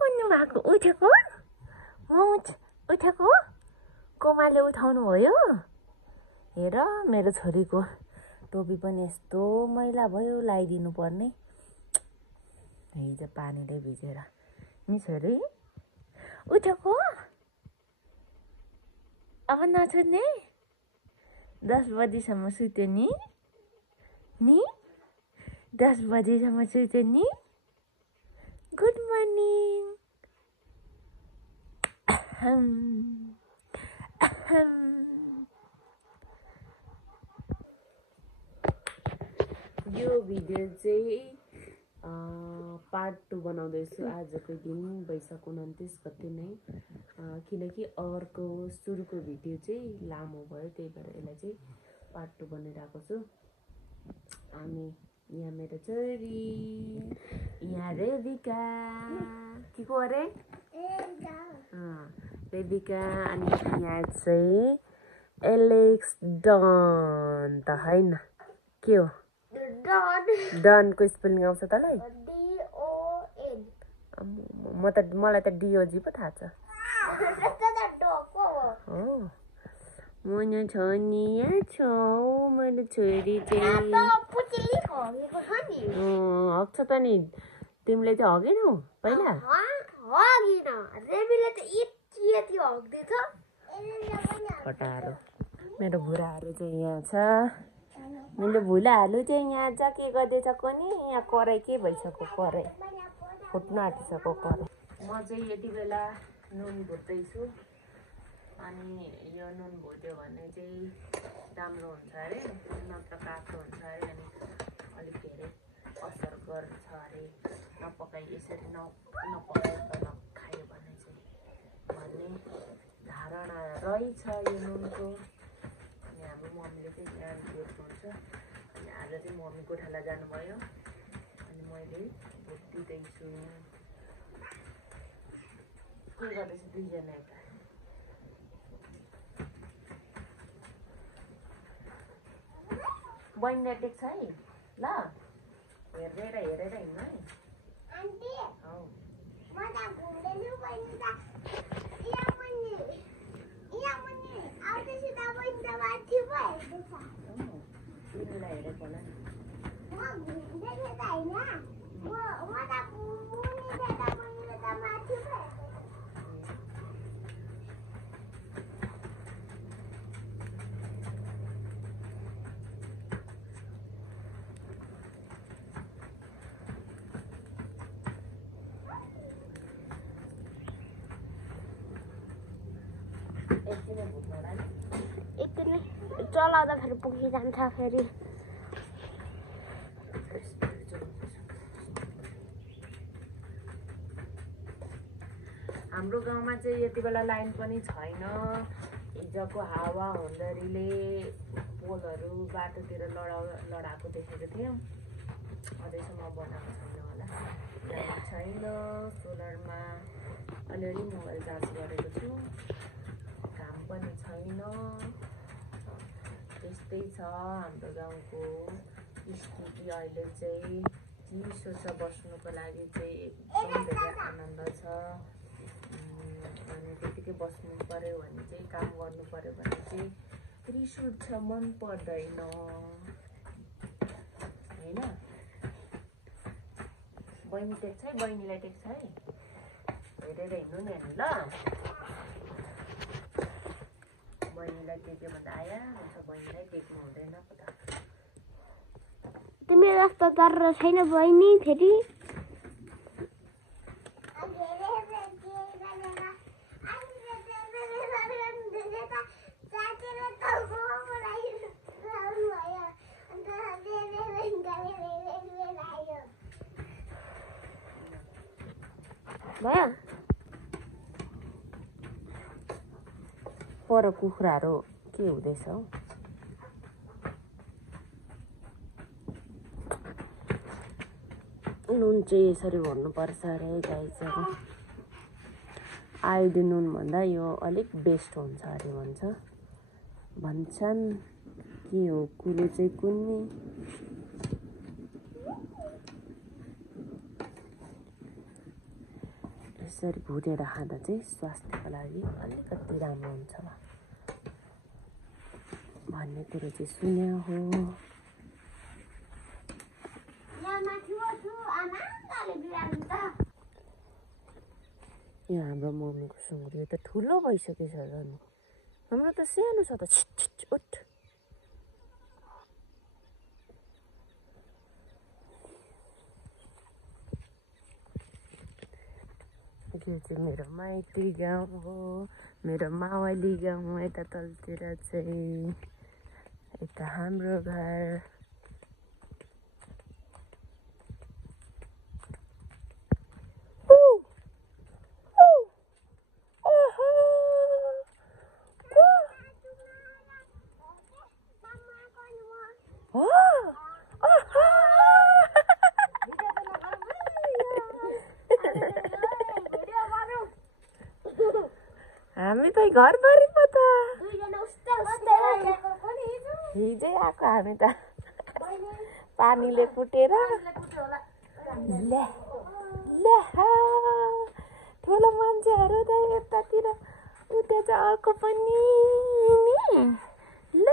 गर्नु भएको उठेको उठेको कोमाले उठाउनु भयो हेर मेरो छोरीको टोपी पनि यस्तो मैला भयो लगाइदिनु पर्ने हिजो पानीले भिजेर नि छोरी उठेको अब नछुने 10 बजीसम्म सुत्यो नि 10 बजीसम्म सुत्यो नि गुड मर्निङ यो भिडियो चाहिँ पार्ट 2 बनाउँदैछु आजको दिन वैशाख 29 गते नै किनकि अर्को सुरुको भिडियो चाहिँ लामो भयो त्यही भएर यसलाई चाहिँ पार्ट 2 बनाइरहेको छु अनि यहाँ मेरो छोरी यहाँ रेबिका के को अरे रेबिका अनि यहाँ चाहिँ एलेक्स डन त हैन के हो डनको स्पेलिङ आउँछ तँलाई मलाई त डिओजी पो थाहा छ म छ नि यहाँ छौ मेरो छोरी चाहिँ हग्छ त नि तिमीले चाहिँ हगेनौ पहिला फटारो मेरो बुढाहरू चाहिँ यहाँ छ मेरो भुलाहरू चाहिँ यहाँ छ के गर्दैछ कोनी यहाँ कराई के भइसक्यो कराई फुट्न आँटिसक्यो कराई म चाहिँ यति बेला नुन भुट्दैछु अनि यो नुन भुट्यो भने चाहिँ राम्रो हुन्छ अरे नत्र काँचो हुन्छ अरे अनि अलिक धेरै असर गर्छ अरे नपकाइ यसरी नपकाइ नखायो भने चाहिँ भन्ने धारणा रहेछ यो नुनको अनि हाम्रो मम्मीले चाहिँ यहाँ भुट्नुहुन्छ अनि आज चाहिँ मम्मी गोठाला जानुभयो अनि मैले भुटिँदैछु के गर्दैछु दुईजना यता बहिनीलाई टेक्छ है ल हेरेर हिँड्नु है तिमीलाई हेरेको होला एकदिन चलाउँदाखेरि पुगिजान्छ फेरि हाम्रो गाउँमा चाहिँ यति बेला लाइन पनि छैन हिजोको हावा हुँदरीले पोलहरू बाटोतिर लडाएको देखेको थियौँ अझैसम्म बनाएको छैन होला लाइन छैन सोलरमा अलिअलि मोबाइल चार्ज गरेको छु काम पनि छैन त्यस्तै छ हाम्रो गाउँको स्थिति अहिले चाहिँ चिसो छ बस्नुको लागि चाहिँ एकदम धेरै आनन्द छ अनि त्यतिकै बस्नु पर्यो भने चाहिँ काम गर्नु पर्यो भने चाहिँ रिस उठ्छ मन पर्दैन हैन बहिनी टेक्छ है बहिनीलाई टेक्छ है हेरेर हिँड्नु नि हामी ल बहिनीलाई टेक्यो भन्दा आया हुन्छ बहिनीलाई टेक्नु हुँदैन पो त तिमी जस्तो डर छैन बहिनी फेरि भयो पर कुखुराहरू के हुँदैछ हौ नुन चाहिँ यसरी भर्नुपर्छ अरे गाईहरू आइडी नुन भन्दा यो अलिक बेस्ट हुन्छ अरे भन्छन् के हो कुरो चाहिँ कुन्नी यसरी भुटेर खाँदा चाहिँ स्वास्थ्यको लागि अलिकति राम्रो हुन्छ भन्ने कुरो चाहिँ सुन्या हो। यो हाम्रो मम्मीको सुँगुर यो त ठुलो भइसकेछ झन्। हाम्रो त सानो छ त। छिट उठ। यो चाहिँ मेरो माइती गाउँ हो, मेरो मावली गाउँ हो। यता तलतिर चाहिँ यता हाम्रो घर। हामी त घरभरि पो त हिजै आएको हामी त पानीले कुटेर। ठुलो मान्छेहरू त यतातिर उठेछ अर्को पनि ल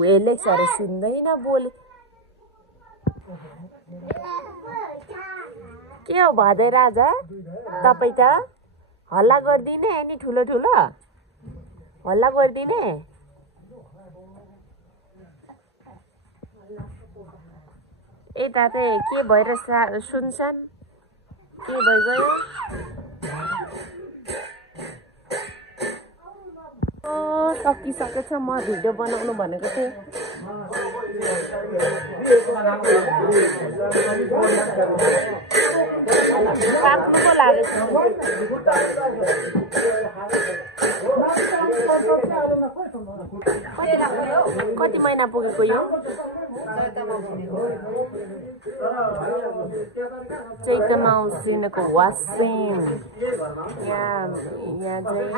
वेले सर सुन्दैन बोले। के हो भदै राजा तपाईँ त हल्ला गरिदिने अनि ठुलो ठुलो हल्ला गरिदिने। यता चाहिँ के भएर सुनसान के भइगयो। सकिसकेछ। म भिडियो बनाउनु भनेको थिएँ। पाक्नुको लागेको कति महिना पुगेको यो चैतमा उसिनेको वासिङ। यहाँ चाहिँ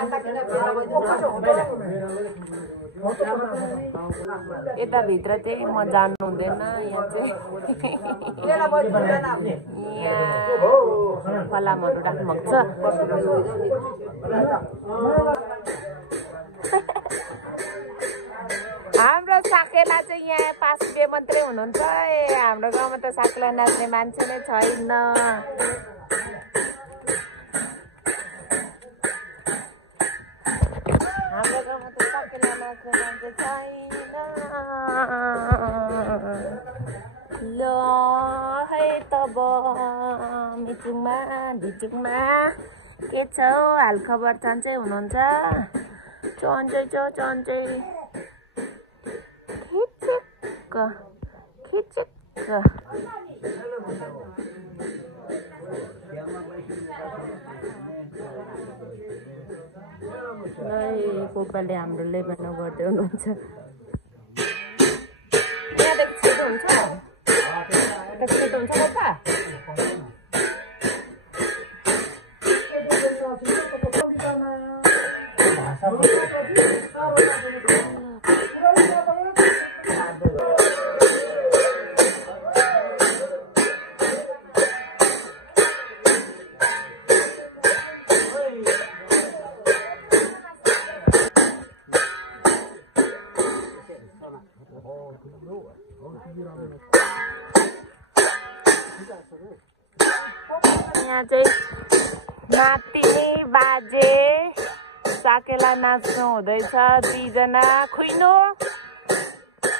यताभित्र चाहिँ म जानु हुँदैन। यहाँ चाहिँ यहाँ फलामहरू राख्नुभएको छ। हाम्रो साकेला चाहिँ यहाँ पासले मात्रै हुनुहुन्छ। हाम्रो गाउँमा त साकेला नाच्ने मान्छे नै छैन। हाम्रो गाउँमा त साकेला नाच्ने मान्छे छैन। ल है तब मिटिङमा भिटिङमा के छ हालखबर? सन्चै हुनुहुन्छ? चन्चै छ चन्चै खिचेक्क खिचेक्क। कोपाले हाम्रो लेबन गर्दै हुनुहुन्छ। यहाँदेखि छिटो हुन्छ छिटो हुन्छ कोपा। यहाँ चाहिँ नातिनी बाजे साकेला नाच्नु हुँदैछ। दुईजना खुइनु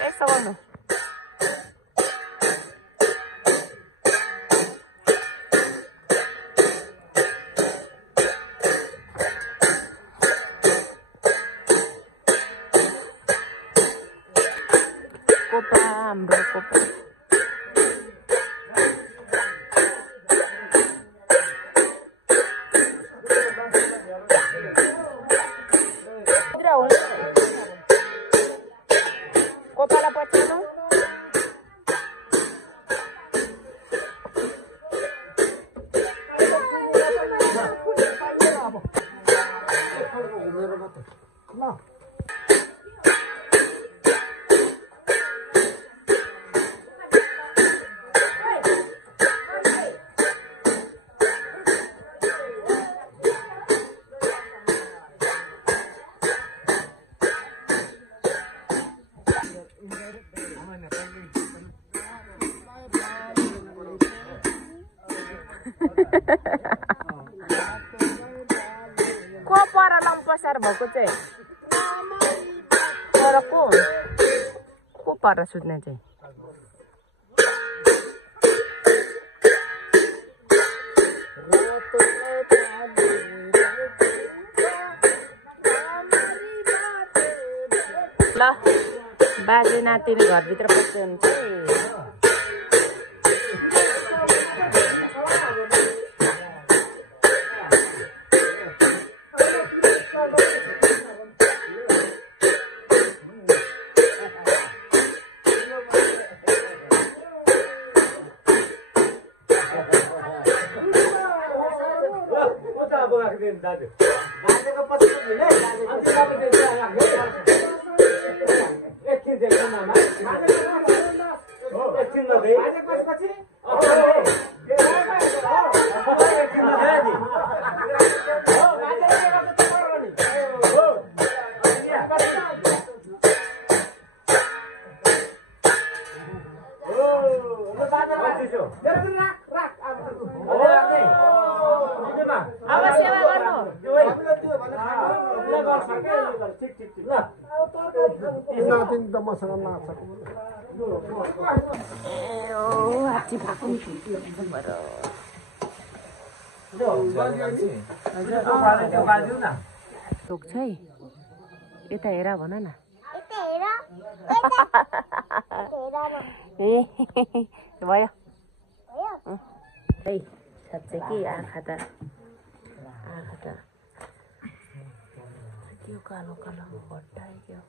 यसो गर्नु। कोपा हाम्रो कोपा कोपाला पछानु। को पर लम्पसार भएको चाहिँ पर को पर सुत्ने चाहिँ ल बाजे नातिनी घरभित्र बस्यो भने चाहिँ हात्ती भएको तोक्छ है यता हेर भन न ए भयो है साँच्चै कि आँखा त के कालो कालो हटायो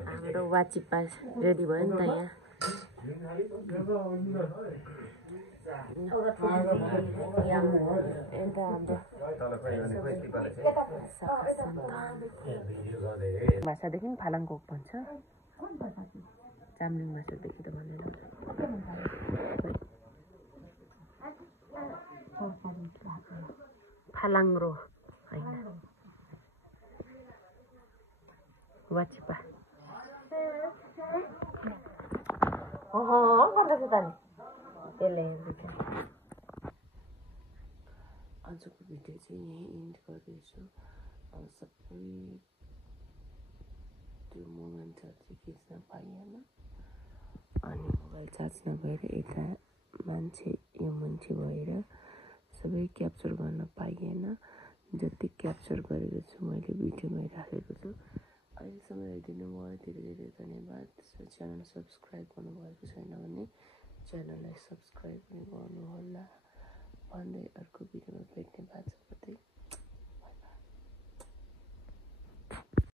हाम्रो वाचिप्पा रेडी भयो नि त यहाँ भाषादेखि फालाङको भन्छ चाम्लिङ भाषादेखि त भनेर फालाङ्ग्रो होइन वाचिप्पा गर्दैछ त नि त्यसले आजको भिडियो चाहिँ यहीँ इन्ड गर्दैछु सबै त्यो मोबाइल चार्ज चाहिँ खिच्न पाइएन अनि मोबाइल चार्ज नभएर यता यो मान्छे भएर सबै क्याप्चर गर्न पाइएन जति क्याप्चर गरेको छु मैले भिडियोमै राखेको छु अहिलेसम्म हेरिदिनु भयो धेरै धेरै धन्यवाद च्यानल सब्सक्राइब गर्नुभएको छैन भने च्यानललाई सब्सक्राइब पनि गर्नुहोला भन्दै अर्को भिडियोमा भेट्ने बाचा गर्दै